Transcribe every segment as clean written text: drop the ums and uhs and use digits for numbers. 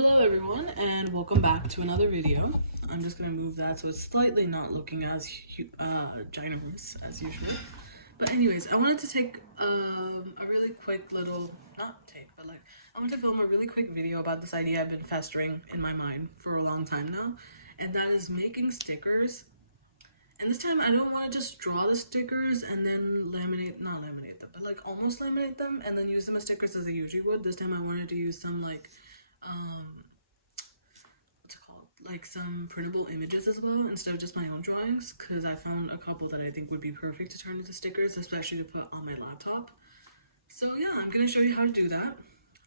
Hello everyone and welcome back to another video. I'm just going to move that so it's slightly not looking as ginormous as usual. But anyways, I wanted to take a really quick little, I want to film a really quick video about this idea I've been festering in my mind for a long time now. And that is making stickers. And this time I don't want to just draw the stickers and then not laminate them, but like almost laminate them and then use them as stickers as I usually would. This time I wanted to use some like some printable images as well instead of just my own drawings, because I found a couple that I think would be perfect to turn into stickers, especially to put on my laptop. So yeah, I'm gonna show you how to do that.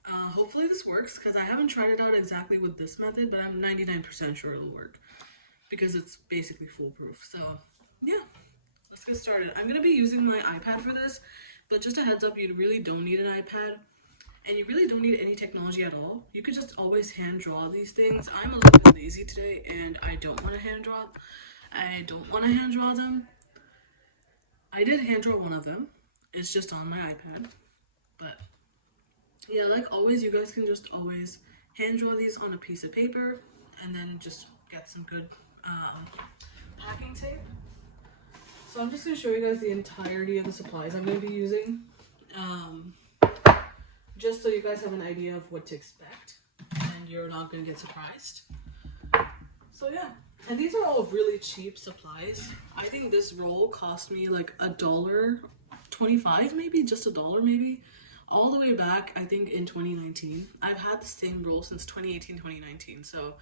Hopefully this works, because I haven't tried it out exactly with this method, but I'm 99% sure it'll work because it's basically foolproof. So yeah, let's get started. I'm gonna be using my iPad for this, but just a heads up, you really don't need an iPad. And you really don't need any technology at all. You could just always hand draw these things. I'm a little bit lazy today and I don't want to hand draw. I don't want to hand draw them. I did hand draw one of them. It's just on my iPad. But yeah, like always, you guys can just always hand draw these on a piece of paper and then just get some good packing tape. So I'm just going to show you guys the entirety of the supplies I'm going to be using. Just so you guys have an idea of what to expect and you're not going to get surprised. So yeah, and these are all really cheap supplies. I think this roll cost me like $1.25, maybe just $1 maybe, all the way back I think in 2019. I've had the same roll since 2018, 2019, so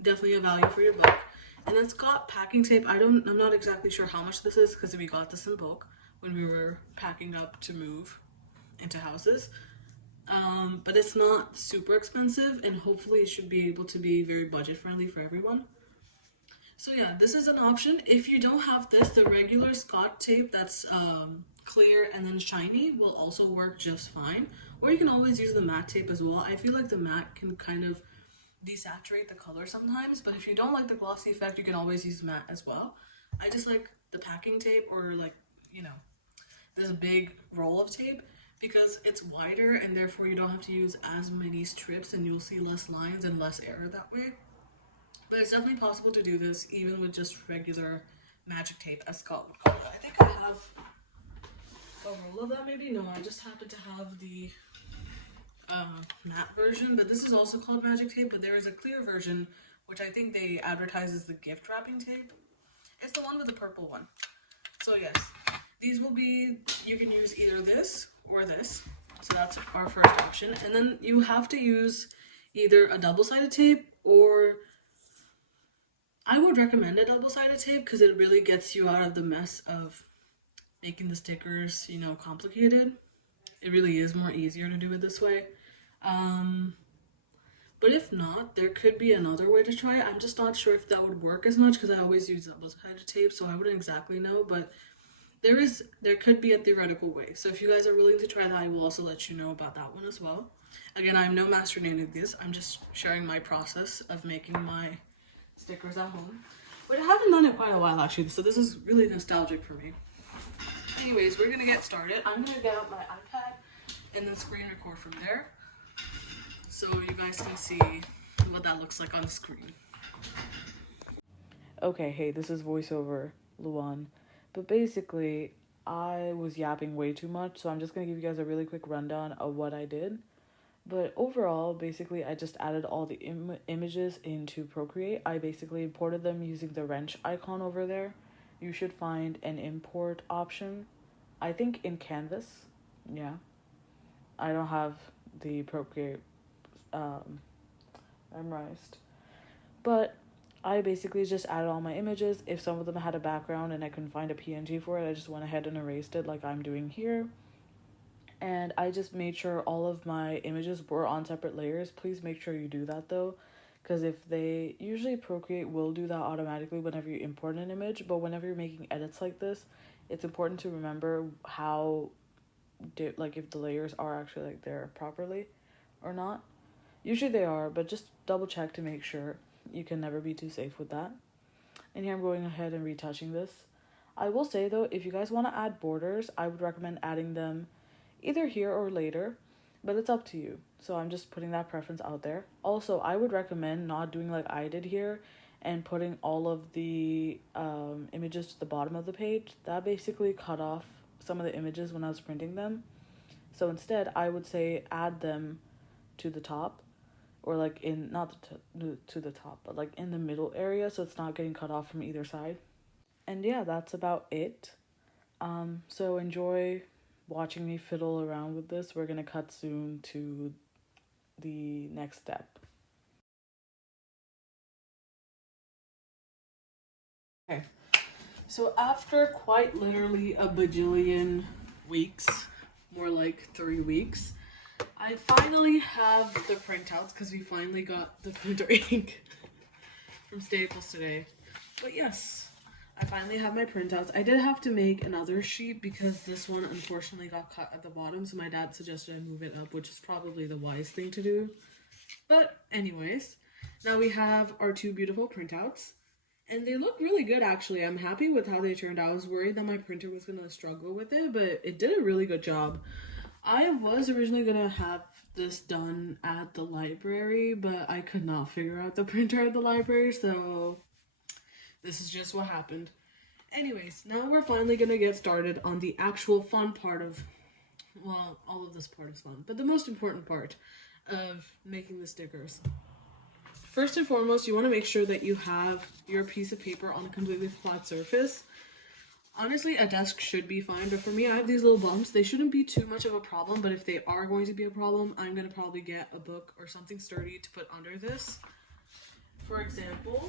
definitely a value for your buck. And it's got packing tape. I'm not exactly sure how much this is because we got this in bulk when we were packing up to move into houses. But it's not super expensive, and hopefully it should be able to be very budget friendly for everyone. So yeah, this is an option. If you don't have this, the regular Scotch tape that's clear and then shiny will also work just fine. Or you can always use the matte tape as well. I feel like the matte can kind of desaturate the color sometimes, but if you don't like the glossy effect, you can always use matte as well. I just like the packing tape, or like, this big roll of tape, because it's wider and therefore you don't have to use as many strips and you'll see less lines and less error that way. But it's definitely possible to do this even with just regular magic tape, as Scott would call it. I think I have a roll of that, maybe? No, I just happen to have the matte version, but this is also called magic tape, but there is a clear version which I think they advertise as the gift wrapping tape. It's the one with the purple one. So yes, these will be, you can use either this or this. So that's our first option. And then you have to use either a double-sided tape, or I would recommend a double-sided tape because it really gets you out of the mess of making the stickers, complicated. It really is more easier to do it this way. But if not, there could be another way to try it. I'm just not sure if that would work as much because I always use double-sided tape, so I wouldn't exactly know, but there could be a theoretical way. So if you guys are willing to try that, I will also let you know about that one as well. Again, I'm no master in any of these. I'm just sharing my process of making my stickers at home. But I haven't done it quite a while actually, so this is really nostalgic for me. Anyways, we're gonna get started. I'm gonna get out my iPad and then screen record from there, so you guys can see what that looks like on the screen. Okay, hey, this is voiceover Luan. But basically, I was yapping way too much, so I'm just gonna give you guys a really quick rundown of what I did. But overall, basically, I just added all the images into Procreate. I basically imported them using the wrench icon over there. You should find an import option, I think in Canvas. Yeah. I don't have the Procreate memorized. But I basically just added all my images. If some of them had a background and I couldn't find a PNG for it, I just went ahead and erased it like I'm doing here. And I just made sure all of my images were on separate layers. Please make sure you do that though, because usually Procreate will do that automatically whenever you import an image, but whenever you're making edits like this, it's important to remember if the layers are actually like there properly or not. Usually they are, but just double check to make sure. You can never be too safe with that. And here I'm going ahead and retouching this. I will say though, if you guys want to add borders, I would recommend adding them either here or later. but it's up to you. So I'm just putting that preference out there. Also, I would recommend not doing like I did here and putting all of the images to the bottom of the page. That basically cut off some of the images when I was printing them. So instead, I would say add them to the top, or like in not to the top, but like in the middle area, so it's not getting cut off from either side. And yeah, that's about it. So enjoy watching me fiddle around with this. We're gonna cut soon to the next step. Okay, so after quite literally a bajillion weeks, more like 3 weeks, I finally have the printouts because we finally got the printer ink from Staples today. But yes, I finally have my printouts. I did have to make another sheet because this one unfortunately got cut at the bottom, so my dad suggested I move it up, which is probably the wise thing to do. But anyways, now we have our 2 beautiful printouts. And they look really good, actually. I'm happy with how they turned out. I was worried that my printer was going to struggle with it, but it did a really good job. I was originally going to have this done at the library, but I could not figure out the printer at the library, so this is just what happened. Anyways, now we're finally going to get started on the actual fun part of, well, all of this part is fun, but the most important part of making the stickers. First and foremost, you want to make sure that you have your piece of paper on a completely flat surface. Honestly, a desk should be fine, but for me, I have these little bumps. They shouldn't be too much of a problem, but if they are going to be a problem, I'm going to probably get a book or something sturdy to put under this. For example,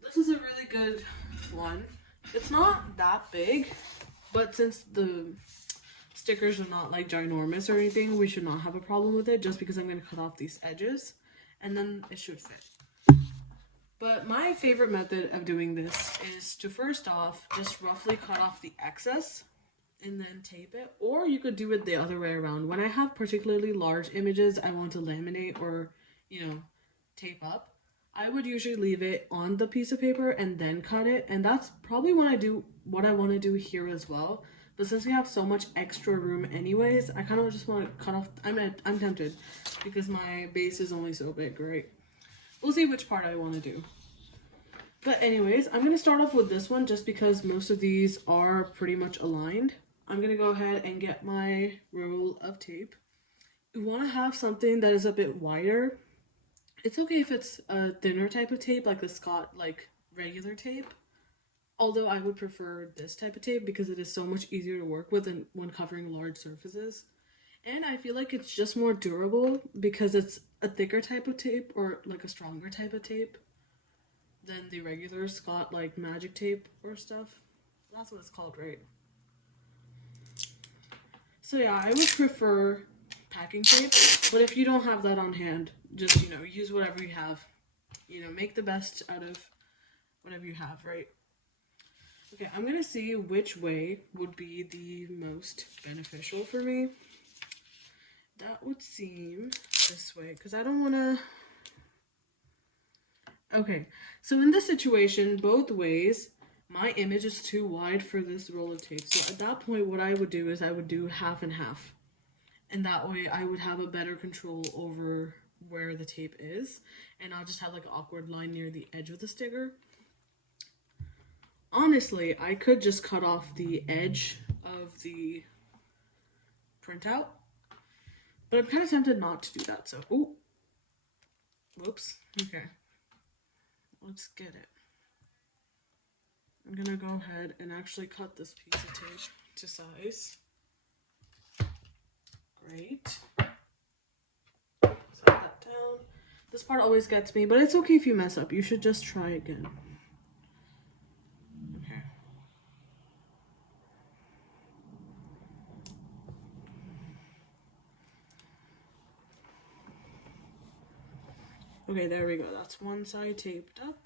this is a really good one. It's not that big, but since the stickers are not like ginormous or anything, we should not have a problem with it just because I'm going to cut off these edges. And then it should fit. But my favorite method of doing this is to first off just roughly cut off the excess and then tape it, or you could do it the other way around. When I have particularly large images I want to laminate or, tape up, I would usually leave it on the piece of paper and then cut it, and that's probably what I want to do here as well. But since we have so much extra room anyways, I kind of just want to cut off. I'm tempted because my base is only so big, right? We'll see which part I want to do. But anyways, I'm going to start off with this one just because most of these are pretty much aligned. I'm going to go ahead and get my roll of tape. You want to have something that is a bit wider. It's okay if it's a thinner type of tape, like the Scott, like regular tape. Although I would prefer this type of tape because it is so much easier to work with when covering large surfaces. And I feel like it's just more durable because it's a thicker type of tape or like a stronger type of tape than the regular Scott like magic tape or stuff. That's what it's called, right? So yeah, I would prefer packing tape, but if you don't have that on hand, just, use whatever you have. Make the best out of whatever you have, right? Okay, I'm gonna see which way would be the most beneficial for me. That would seem this way, because I don't want to... Okay, so in this situation, both ways, my image is too wide for this roll of tape. So at that point, what I would do is I would do half and half. And that way I would have a better control over where the tape is. And I'll just have like an awkward line near the edge of the sticker. Honestly, I could just cut off the edge of the printout, but I'm kind of tempted not to do that, so, ooh, whoops, okay, let's get it. I'm gonna go ahead and actually cut this piece of tape to size. Great. Set that down. This part always gets me, but it's okay if you mess up. You should just try again. Okay, there we go. That's one side taped up.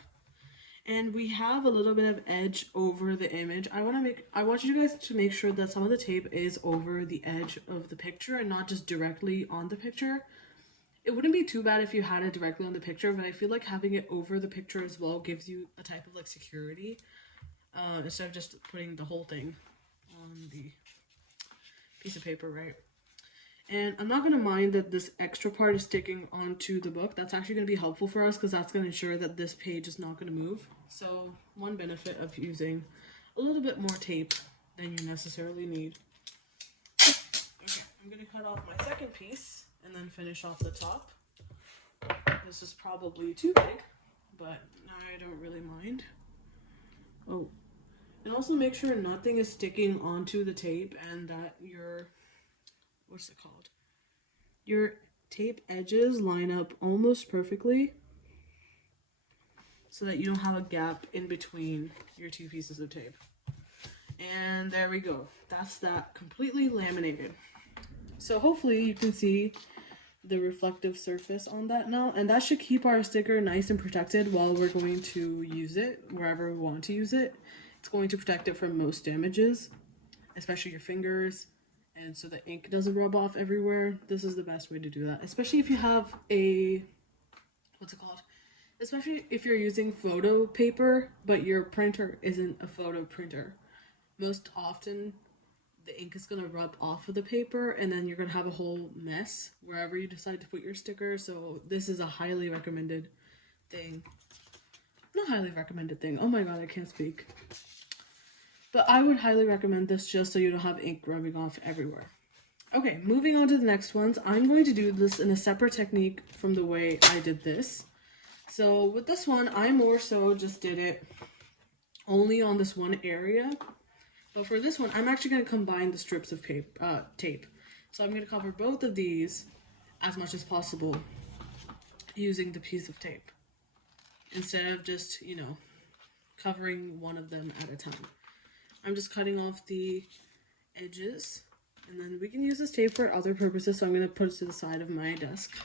And we have a little bit of edge over the image. I want you guys to make sure that some of the tape is over the edge of the picture and not just directly on the picture. It wouldn't be too bad if you had it directly on the picture, but I feel like having it over the picture as well gives you a type of like security, instead of just putting the whole thing on the piece of paper, right? And I'm not going to mind that this extra part is sticking onto the book. That's actually going to be helpful for us because that's going to ensure that this page is not going to move. So one benefit of using a little bit more tape than you necessarily need. Okay, I'm going to cut off my second piece and then finish off the top. This is probably too big, but I don't really mind. Oh, and also make sure nothing is sticking onto the tape and that your, what's it called? Your tape edges line up almost perfectly so that you don't have a gap in between your two pieces of tape. And there we go. That's that completely laminated. So hopefully you can see the reflective surface on that now, and that should keep our sticker nice and protected while we're going to use it wherever we want to use it. It's going to protect it from most damages, especially your fingers, and so the ink doesn't rub off everywhere. This is the best way to do that, especially if you have a, what's it called? Especially if you're using photo paper, but your printer isn't a photo printer. Most often, the ink is going to rub off of the paper, and then you're going to have a whole mess wherever you decide to put your sticker. So this is a highly recommended thing. Not highly recommended thing. Oh my god, I can't speak. But I would highly recommend this just so you don't have ink rubbing off everywhere. Okay, moving on to the next ones. I'm going to do this in a separate technique from the way I did this. So with this one, I more so just did it only on this one area. But for this one, I'm actually going to combine the strips of tape. So I'm going to cover both of these as much as possible using the piece of tape, instead of just, you know, covering one of them at a time. I'm just cutting off the edges, and then we can use this tape for other purposes, so I'm going to put it to the side of my desk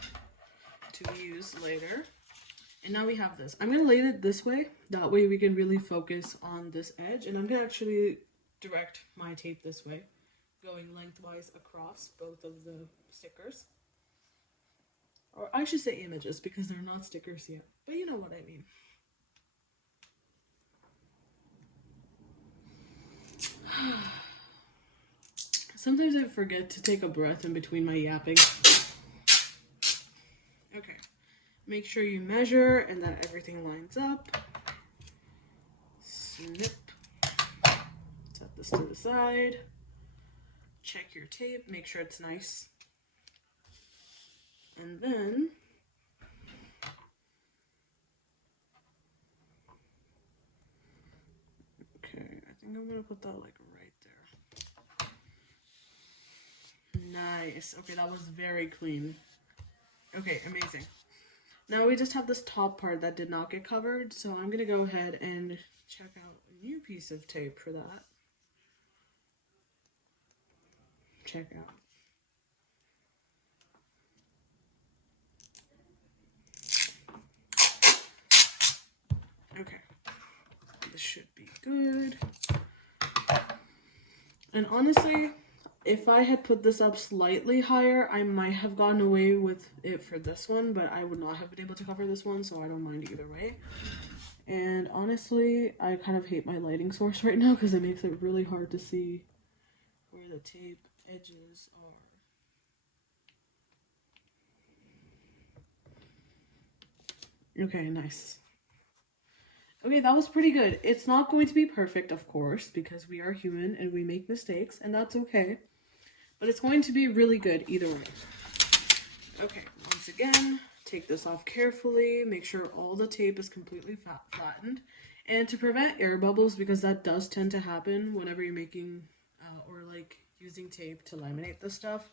to use later. And now we have this. I'm going to lay it this way, that way we can really focus on this edge, and I'm going to actually direct my tape this way, going lengthwise across both of the stickers. Or I should say images, because they're not stickers yet, but you know what I mean. Sometimes I forget to take a breath in between my yapping. Okay, make sure you measure and that everything lines up. Snip. Set this to the side. Check your tape, make sure it's nice. And then okay, I think I'm gonna put that like right there. Nice. Okay, that was very clean. Okay, amazing. Now we just have this top part that did not get covered, so I'm gonna go ahead and check out a new piece of tape for that. Check out. Okay, this should be good. And honestly, if I had put this up slightly higher, I might have gotten away with it for this one, but I would not have been able to cover this one, so I don't mind either way. And honestly, I kind of hate my lighting source right now because it makes it really hard to see where the tape edges are. Okay, nice. Okay, that was pretty good. It's not going to be perfect, of course, because we are human and we make mistakes, and that's okay. But it's going to be really good either way. Okay, once again, take this off carefully. Make sure all the tape is completely flattened. And to prevent air bubbles, because that does tend to happen whenever you're making or like using tape to laminate this stuff,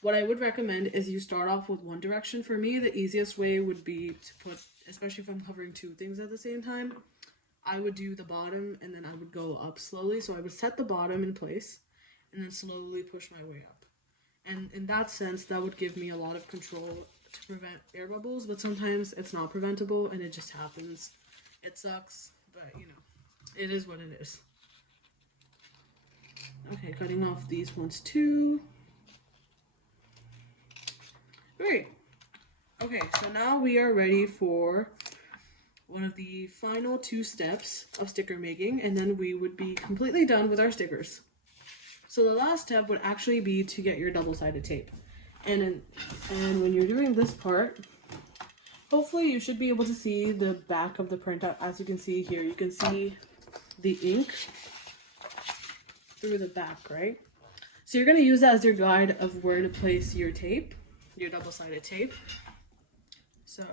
what I would recommend is you start off with one direction. For me, the easiest way would be to put, especially if I'm covering two things at the same time, I would do the bottom and then I would go up slowly. So I would set the bottom in place and then slowly push my way up. And in that sense, that would give me a lot of control to prevent air bubbles, but sometimes it's not preventable and it just happens. It sucks, but you know, it is what it is. Okay, cutting off these ones too. Great. Okay, so now we are ready for one of the final two steps of sticker making, and then we would be completely done with our stickers. So the last step would actually be to get your double-sided tape. And when you're doing this part, hopefully you should be able to see the back of the printout. As you can see here, you can see the ink through the back, right? So you're going to use that as your guide of where to place your tape, your double-sided tape. So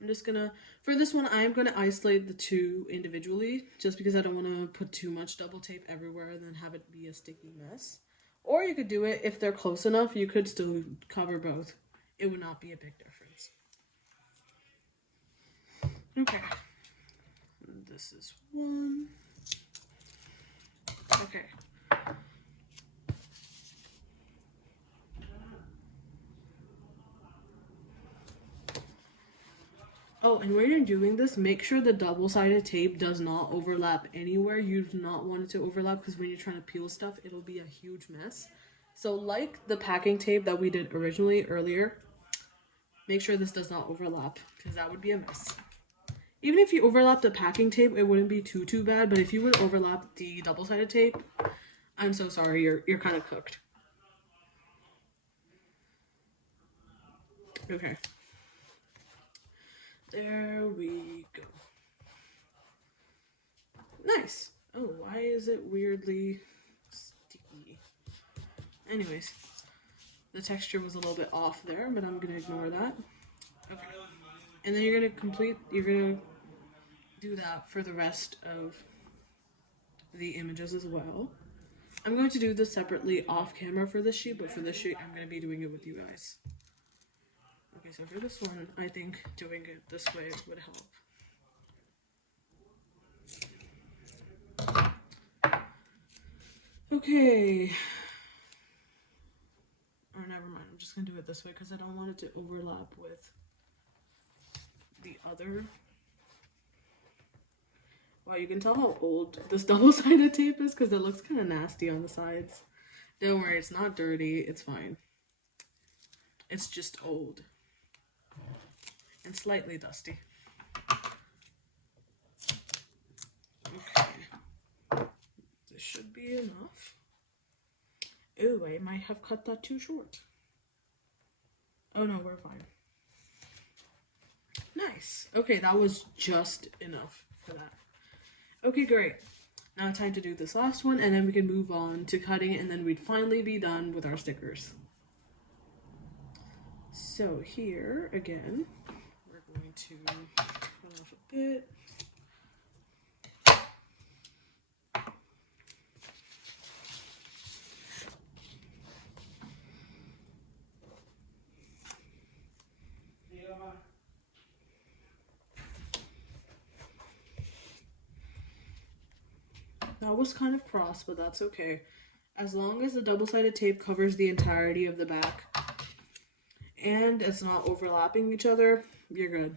I'm just gonna, for this one, I'm gonna isolate the two individually, just because I don't want to put too much double tape everywhere and then have it be a sticky mess. Or you could do it, if they're close enough, you could still cover both. It would not be a big difference. Okay. This is one. Okay. Oh, and when you're doing this, make sure the double-sided tape does not overlap anywhere. You do not want it to overlap, because when you're trying to peel stuff, it'll be a huge mess. So like the packing tape that we did originally earlier, make sure this does not overlap, because that would be a mess. Even if you overlap the packing tape, it wouldn't be too bad, but if you would overlap the double-sided tape, I'm so sorry, you're kind of cooked. Okay. There we go. Nice. Oh, why is it weirdly sticky? Anyways, the texture was a little bit off there, but I'm gonna ignore that. Okay. And then you're gonna do that for the rest of the images as well. I'm going to do this separately off camera for this sheet, but for this sheet, I'm gonna be doing it with you guys. Okay, so for this one, I think doing it this way would help. Okay. Or never mind, I'm just gonna do it this way because I don't want it to overlap with the other. Wow, you can tell how old this double-sided tape is because it looks kind of nasty on the sides. Don't worry, it's not dirty, it's fine. It's just old. And slightly dusty. Okay. This should be enough. Ooh, I might have cut that too short. Oh no, we're fine. Nice. Okay, that was just enough for that. Okay, great. Now time to do this last one, and then we can move on to cutting it, and then we'd finally be done with our stickers. So here, again, we're going to cut off a bit. That was kind of cross, but that's okay. As long as the double-sided tape covers the entirety of the back and it's not overlapping each other, you're good.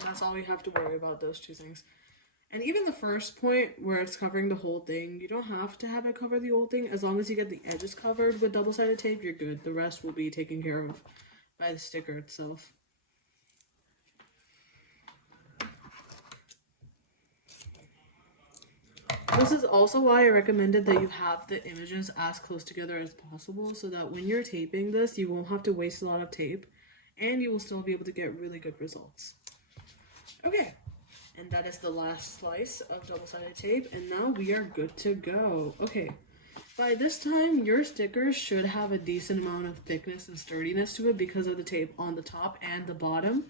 That's all we have to worry about, those two things. And even the first point where it's covering the whole thing, you don't have to have it cover the whole thing. As long as you get the edges covered with double-sided tape, you're good. The rest will be taken care of by the sticker itself. This is also why I recommended that you have the images as close together as possible, so that when you're taping this, you won't have to waste a lot of tape, and you will still be able to get really good results. Okay, and that is the last slice of double-sided tape, and now we are good to go. Okay, by this time, your stickers should have a decent amount of thickness and sturdiness to it because of the tape on the top and the bottom.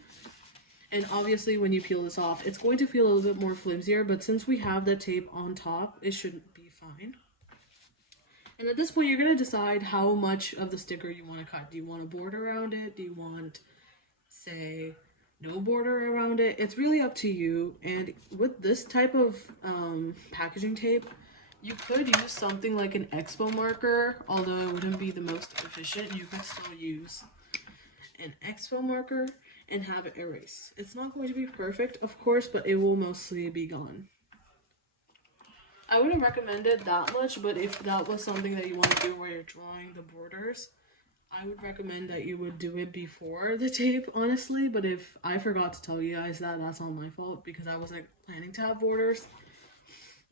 And obviously when you peel this off, it's going to feel a little bit more flimsier, but since we have the tape on top, it shouldn't be fine. And at this point, you're going to decide how much of the sticker you want to cut. Do you want a border around it? Do you want, say, no border around it? It's really up to you. And with this type of packaging tape, you could use something like an expo marker, although it wouldn't be the most efficient. You could still use an expo marker and have it erase. It's not going to be perfect, of course, but it will mostly be gone. I wouldn't recommend it that much, but if that was something that you want to do where you're drawing the borders, I would recommend that you would do it before the tape, honestly. But if I forgot to tell you guys that, that's all my fault because I wasn't planning to have borders.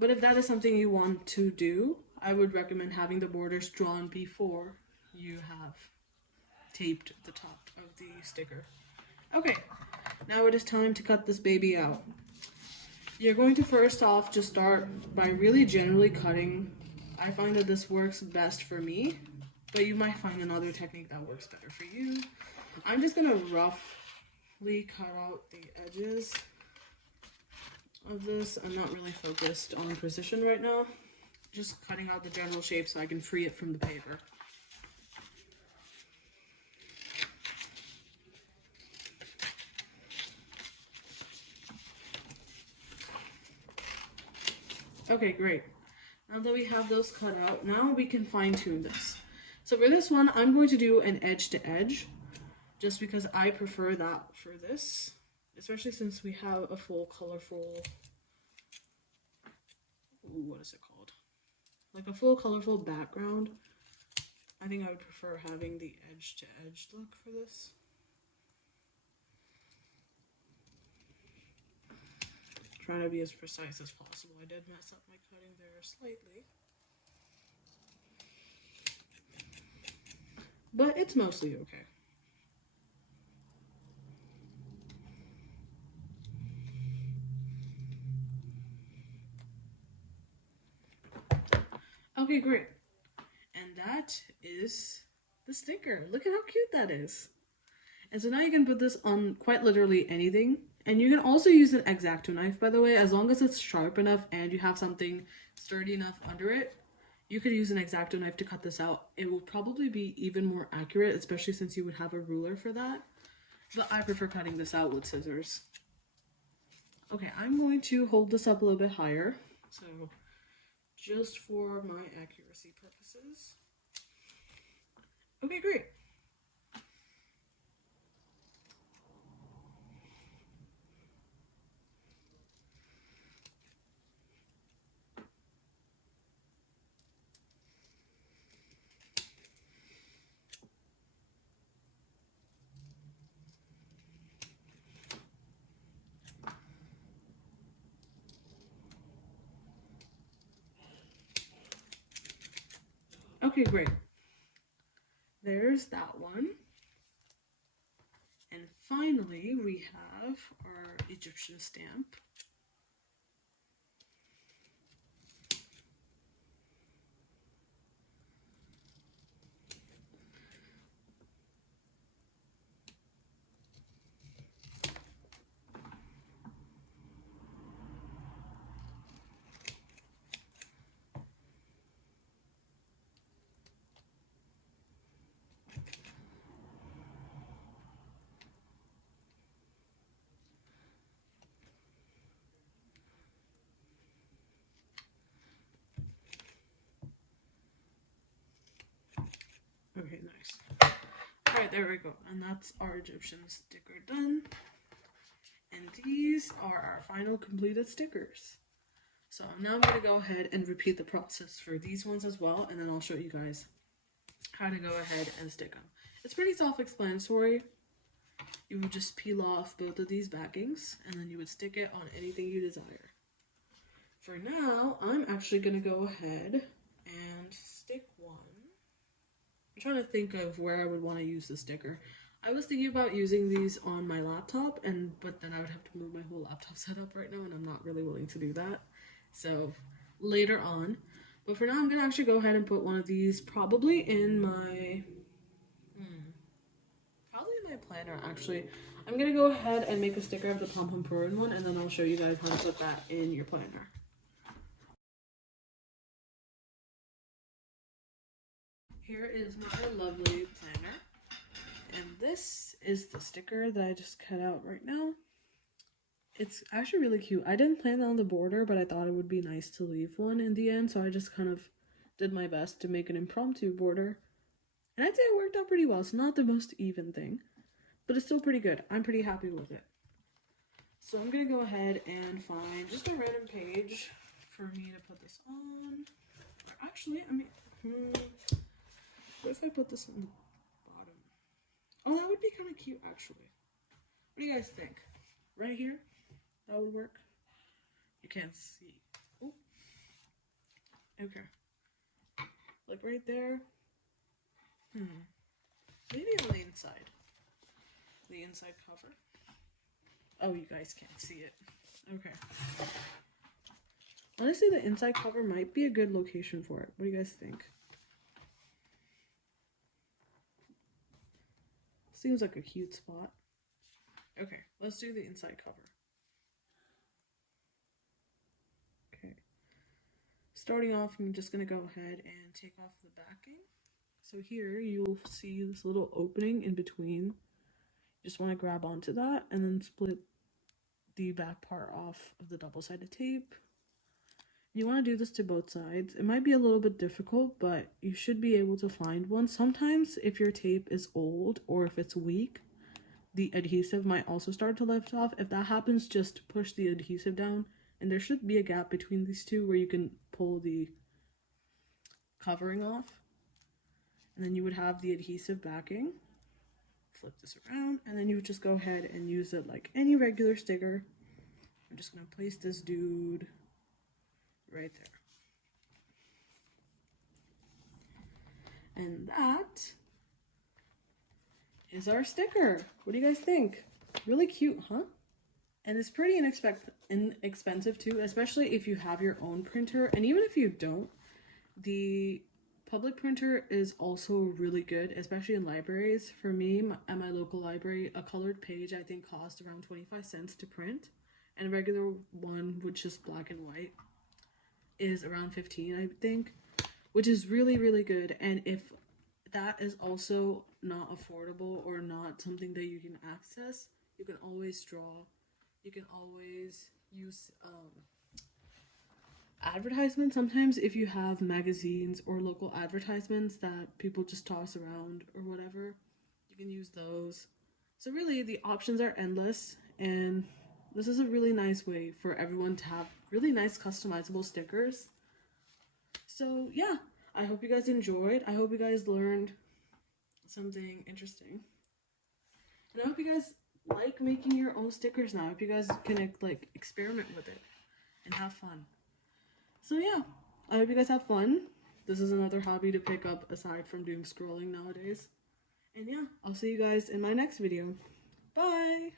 But if that is something you want to do, I would recommend having the borders drawn before you have taped the top of the sticker. Okay, now it is time to cut this baby out. You're going to first off just start by really generally cutting. I find that this works best for me, but you might find another technique that works better for you. I'm just gonna roughly cut out the edges of this. I'm not really focused on precision right now. Just cutting out the general shape so I can free it from the paper. Okay, great. Now that we have those cut out, now we can fine tune this. So for this one, I'm going to do an edge to edge, just because I prefer that for this, especially since we have a full colorful, what is it called? Like a full colorful background. I think I would prefer having the edge to edge look for this. Trying to be as precise as possible. I did mess up my cutting there slightly, but it's mostly okay. Okay, great. And that is the sticker. Look at how cute that is. And so now you can put this on quite literally anything. And you can also use an X-Acto knife, by the way, as long as it's sharp enough and you have something sturdy enough under it. You could use an X-Acto knife to cut this out. It will probably be even more accurate, especially since you would have a ruler for that. But I prefer cutting this out with scissors. Okay, I'm going to hold this up a little bit higher. So just for my accuracy purposes. Okay, great. Okay, great. There's that one. And finally, we have our Egyptian stamp. Okay, nice. Alright, there we go. And that's our Egyptian sticker done. And these are our final completed stickers. So now I'm going to go ahead and repeat the process for these ones as well, and then I'll show you guys how to go ahead and stick them. It's pretty self-explanatory. You would just peel off both of these backings, and then you would stick it on anything you desire. For now, I'm actually going to go ahead and stick one. I'm trying to think of where I would want to use the sticker. I was thinking about using these on my laptop, but then I would have to move my whole laptop setup right now, and I'm not really willing to do that. So later on. But for now, I'm going to actually go ahead and put one of these probably in my... Probably in my planner, actually. I'm going to go ahead and make a sticker of the Pom Pom Purin one, and then I'll show you guys how to put that in your planner. Here is my lovely planner. And this is the sticker that I just cut out right now. It's actually really cute. I didn't plan on the border, but I thought it would be nice to leave one in the end, so I just kind of did my best to make an impromptu border. And I'd say it worked out pretty well. It's not the most even thing, but it's still pretty good. I'm pretty happy with it. So I'm going to go ahead and find just a random page for me to put this on. Or actually, I mean, what if I put this on the bottom? Oh, that would be kind of cute, actually. What do you guys think? Right here? That would work? You can't see. Ooh. Okay. Like right there. Maybe on the inside. The inside cover. Oh, you guys can't see it. Okay. Honestly, the inside cover might be a good location for it. What do you guys think? Seems like a cute spot. Okay, let's do the inside cover. Okay. Starting off, I'm just going to go ahead and take off the backing. So here you'll see this little opening in between. You just want to grab onto that and then split the back part off of the double-sided tape. You want to do this to both sides. It might be a little bit difficult, but you should be able to find one. Sometimes if your tape is old or if it's weak, the adhesive might also start to lift off. If that happens, just push the adhesive down, and there should be a gap between these two where you can pull the covering off. And then you would have the adhesive backing. Flip this around, and then you would just go ahead and use it like any regular sticker. I'm just going to place this dude right there. And that is our sticker. What do you guys think? Really cute, huh? And it's pretty inexpensive too, especially if you have your own printer. And even if you don't, the public printer is also really good, especially in libraries. For me, at my local library, a colored page I think cost around 25 cents to print, and a regular one, which is black and white, is around 15, I think, which is really, really good. And if that is also not affordable or not something that you can access, you can always draw. You can always use advertisements. Sometimes if you have magazines or local advertisements that people just toss around or whatever, you can use those. So really, the options are endless, and this is a really nice way for everyone to have really nice customizable stickers. So yeah, I hope you guys enjoyed. I hope you guys learned something interesting. And I hope you guys like making your own stickers now. I hope you guys can like experiment with it and have fun. So yeah, I hope you guys have fun. This is another hobby to pick up aside from doom scrolling nowadays. And yeah, I'll see you guys in my next video. Bye!